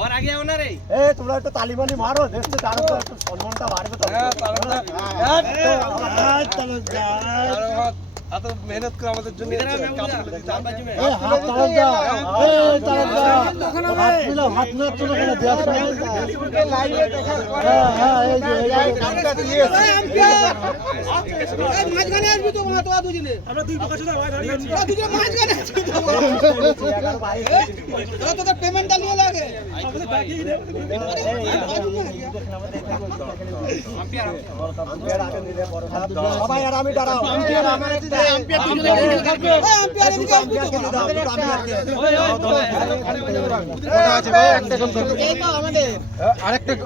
और आगे आओ ना रे। তোমরা একটু তালিবানি মারো, দেখতে তারও একটু সম্মানটা বাড়বে তো। এত মেহনত করে আমাদের জন্য इधर आओ, मैं उधर बाजू में। হাত তালুকদা, তালুকদা, হাত মিলাও, হাত মিলাও, চলো কেন দেওয়া লাইনে দেখার পরে এই যে কামটা দিয়েছে। মাঝখানে আসবি তো মা, তোরা দুজনে আমরা দুই পক্ষ শুধু দাঁড়িয়ে আছি। তোরা দুজনে মাঝখানে আসবি তো। তোরা তোদের পেমেন্টটা নিয়ে লাগে। আমাদের ডাকিয়ে দে। সবাই আর আমি দাঁড়াও।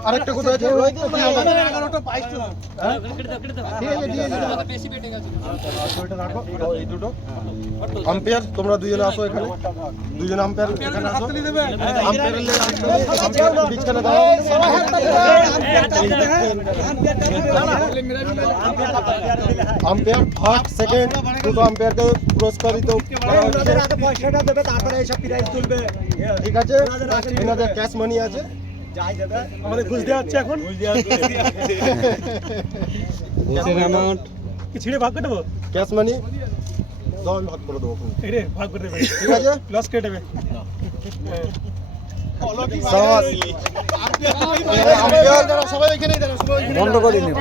আরেকটা কোথায় আছে? এই দুটো আম্পায়ার, তোমরা দুজনে আসো এখানে, দুজন আম্পায়ার এখানে আসো। আম্পায়ারের বিছখানে দাও। আম্পায়ার ফার্স্ট সেকেন্ড দুটো আম্পায়ারকে পুরস্কারিত করা হচ্ছে। পয়সাটা দেবে, তারপরে এইসব প্রাইজ তুলবে। ঠিক আছে, এনাদের ক্যাশ মানি আছে, আমাদের ঘুষ দেওয়া হচ্ছে এখন। কি ছিঁড়ে ভাগ করে দেবো? ক্যাশ মানি দল ভাগ করে দেবো। রে ভাগ করে দেবে। ঠিক আছে, লস কেটে দেবে। আম্পায়ার যারা সবাই এখানেই দাঁড়াও, সবাই বন্ধ করে নিন।